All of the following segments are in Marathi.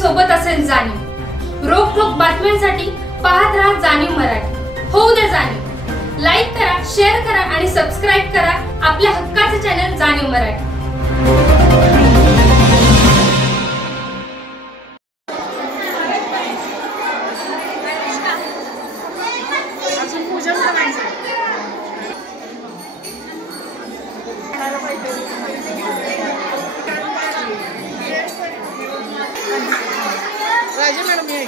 सोबत असेल जाणीव। रोखोक बातम्यांसाठी पाहत राहा जाणीव मराठी। होऊ दे जाणीव। लाईक करा, शेअर करा आणि सबस्क्राईब करा आपल्या हक्काचे चॅनल जाणीव मराठी। राजे मॅडम ये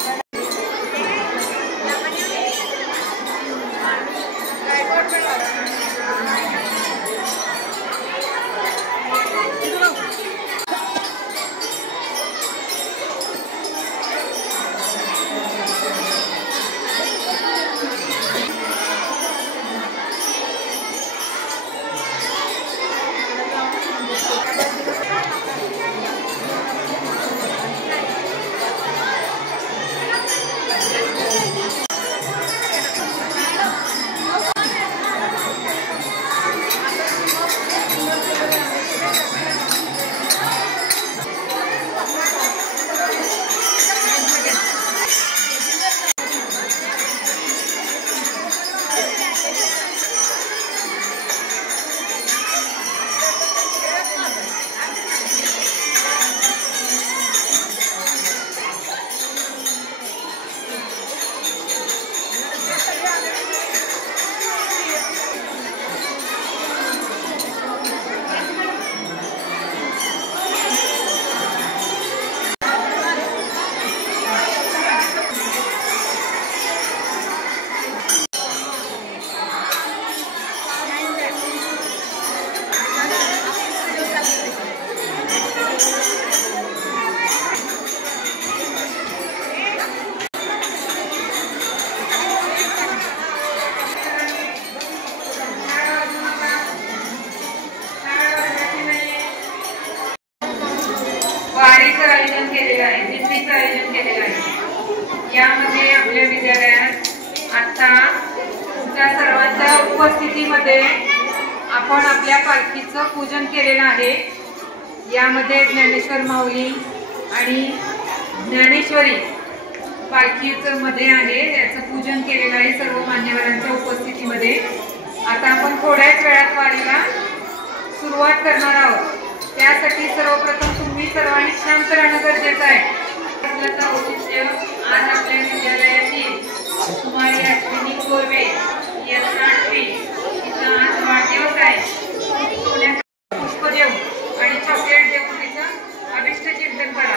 वारीचं आयोजन केलेलं आहे, दिंडीचं आयोजन केलेलं आहे। यामध्ये आपल्या विद्यालयात आता तुमच्या सर्वांच्या उपस्थितीमध्ये आपण आपल्या पालखीचं पूजन केलेलं आहे। यामध्ये ज्ञानेश्वर माऊली आणि ज्ञानेश्वरी पालखीचं मध्ये आहे, त्याचं पूजन केलेलं आहे सर्व मान्यवरांच्या उपस्थितीमध्ये। आता आपण थोड्याच वेळात वारीला सुरुवात करणार आहोत। त्यासाठी सर्वप्रथम तुम्ही सर्वांनी शांत राहणं गरजेचं आहे। आपलं औचित्य आज आपल्या विद्यालयातील कुमारी अश्विनी कोरवे इयत्ता 8वी तिचा आज वाढदिवस आहे। पुष्प देऊन आणि चॉकलेट देऊन तिचं अभिष्ट चिंतन करा।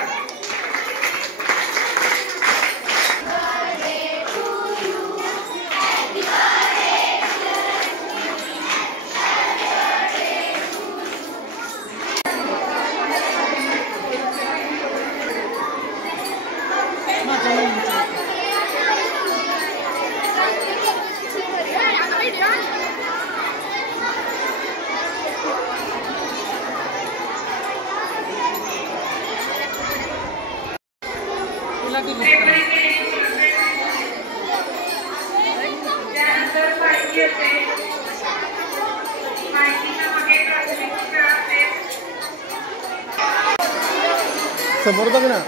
त्यानंतर पालखी असते, पालखीच्या मागे प्राथमिक शाळा असते। समोर बघ ना।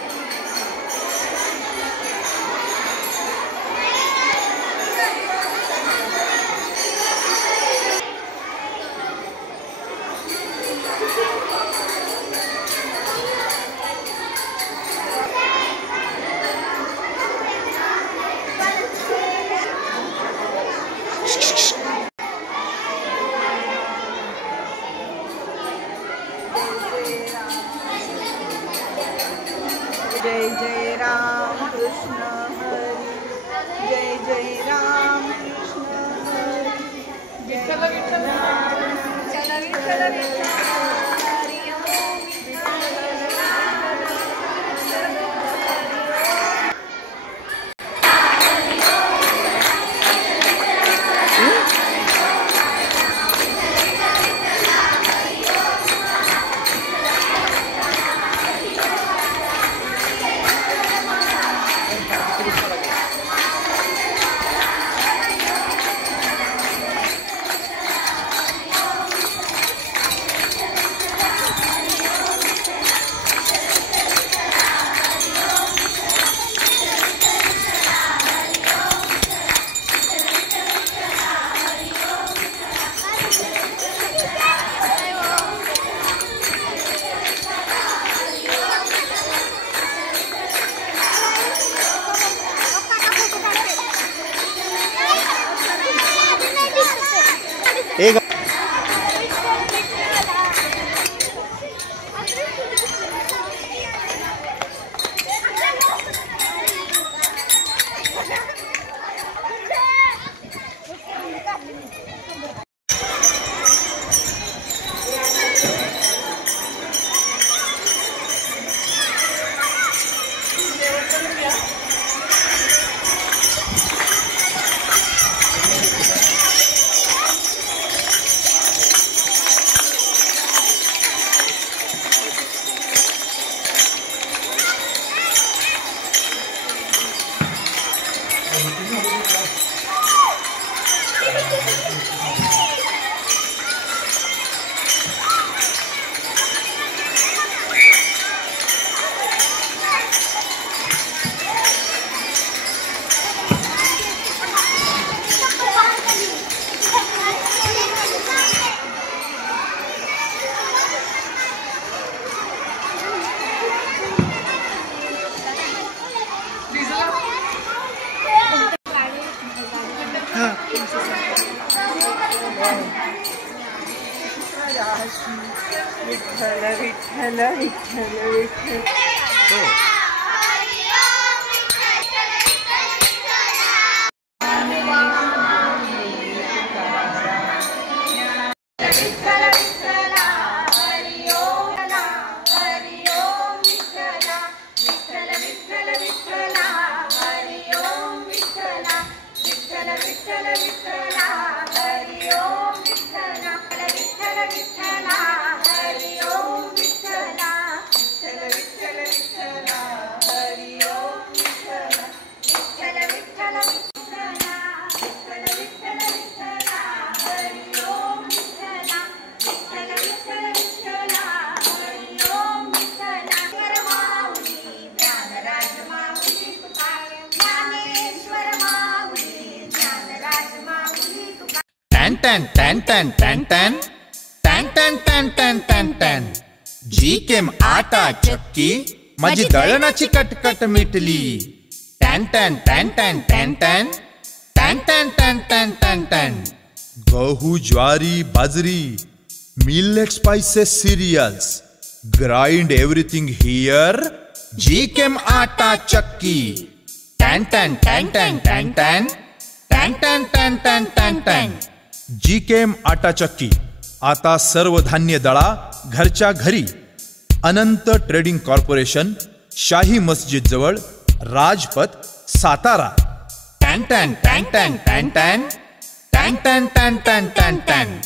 जय जय राम कृष्ण हरी, जय जय राम कृष्ण हरी, विठ्ठल विठ्ठल विठ्ठल विठ्ठल विठ्ठल। विठ्ठल विठ्ठल विठ्ठल विठ्ठल टन टन टन टन टन टन टन टन टन टन टन जीकेम आटा चक्की माझी दळणाची कटकट मिटली टन टन टन टन टन टन टन टन टन टन टन टन गहू ज्वारी बाजरी millet spices cereals grind everything here जीकेम आटा चक्की टन टन टन टन टन टन टन टन टन टन टन टन जीकेम आटा चक्की आता सर्व धान्य दळा घरच्या घरी अनंत ट्रेडिंग कॉर्पोरेशन शाही मस्जिद जवळ राजपथ सातारा टन टन टन टन टन टन टन टन टन टन टन टन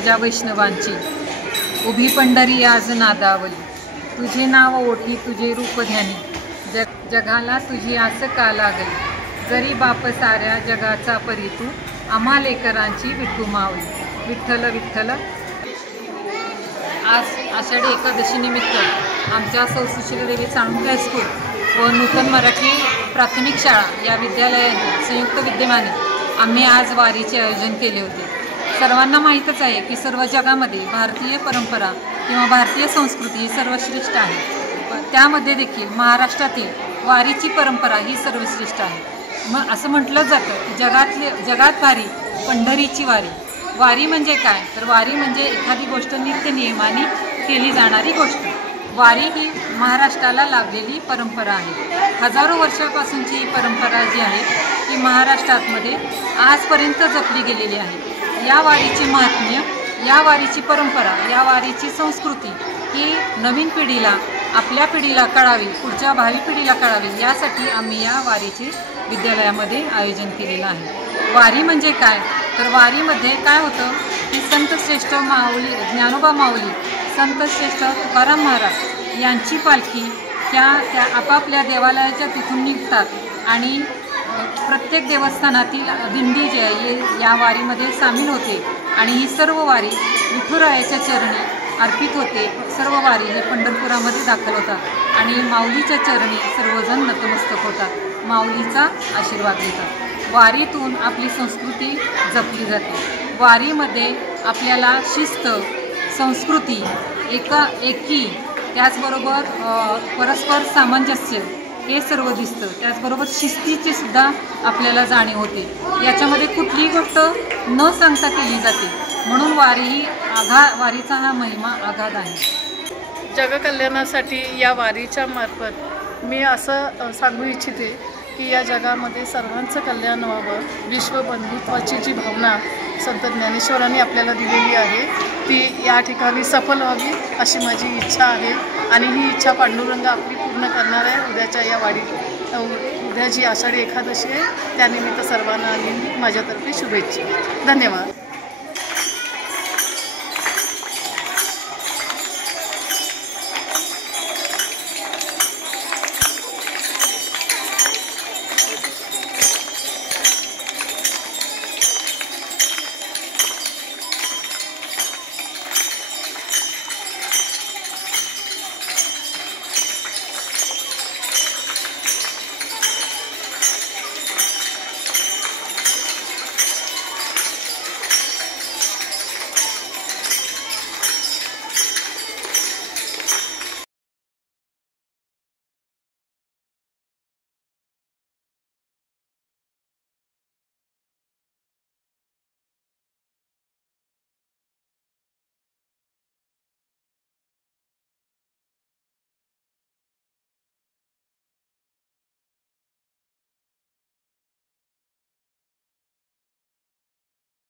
प्रजा वैष्णवांची, उभी पंढरी आज नादावली, तुझे नाव ओठी तुझे रूप ध्यानी, जगाला तुझी आस का लागली, जरी बाप साऱ्या जगाचा परी तू, आम्हा लेकरांची विठू मावली, विठ्ठल विठ्ठल. आज आषाढी एकादशी निमित्त आमच्या सौ सुशीलादेवी साळुंखे हायस्कूल व नूतन मराठी प्राथमिक शाळा या विद्यालयाने संयुक्त विद्यमाने आम्ही आज वारीचे आयोजन केले होते. सर्वांना माहीतच आहे की सर्व जगामध्ये भारतीय परंपरा किंवा भारतीय संस्कृती ही सर्वश्रेष्ठ आहे. त्यामध्ये देखील महाराष्ट्रातील वारीची परंपरा ही सर्वश्रेष्ठ आहे. मग असं म्हटलं जातं की जगात भारी पंढरीची वारी. वारी म्हणजे काय, तर वारी म्हणजे एखादी गोष्ट नित्य नियमाने केली जाणारी गोष्ट. वारी ही महाराष्ट्राला लाभलेली परंपरा आहे. हजारो वर्षापासूनची ही परंपरा जी आहे ती महाराष्ट्रामध्ये आजपर्यंत जपली गेलेली आहे. या वारीचे महात्म्य, या वारीची परंपरा, या वारीची संस्कृती ही नवीन पिढीला, आपल्या पिढीला कळावी, पुढच्या भावी पिढीला कळावी, यासाठी आम्ही या वारीचे विद्यालयामध्ये आयोजन केलेलं आहे. वारी म्हणजे काय, तर वारीमध्ये काय होतं की संतश्रेष्ठ माऊली ज्ञानोबा माऊली, संतश्रेष्ठ तुकाराम महाराज यांची पालखी त्या आपापल्या देवालयाच्या तिथून निघतात आणि प्रत्येक देवस्थानातील दिंडी जी आहे या वारीमध्ये सामील होते आणि ही सर्व वारी विठुरायाच्या चरणी अर्पित होते. सर्व वारी हे पंढरपुरामध्ये दाखल होतात आणि माऊलीच्या चरणी सर्वजण नतमस्तक होतात, माऊलीचा आशीर्वाद घेतात. वारीतून आपली संस्कृती जपली जाते. वारीमध्ये आपल्याला शिस्त, संस्कृती, एकी, त्याचबरोबर परस्पर सामंजस्य हे सर्व दिसतं. त्याचबरोबर शिस्तीची सुद्धा आपल्याला जाणीव होते. याच्यामध्ये कुठलीही गोष्ट न सांगता केली जाते. म्हणून वारी ही वारीचा हा महिमा आघात आहे. जगकल्याणासाठी या वारीच्या मार्फत मी असं सांगू इच्छिते की या जगामध्ये सर्वांचं कल्याण व्हावं. विश्वबंधुत्वाची जी भावना संत ज्ञानेश्वरांनी आपल्याला दिलेली आहे ती या ठिकाणी सफल व्हावी अशी माझी इच्छा आहे आणि ही इच्छा पांडुरंग आपली पूर्ण करणार आहे. उद्याच्या या उद्या जी आषाढी एकादशी आहे त्यानिमित्त सर्वांना माझ्यातर्फे शुभेच्छा. धन्यवाद.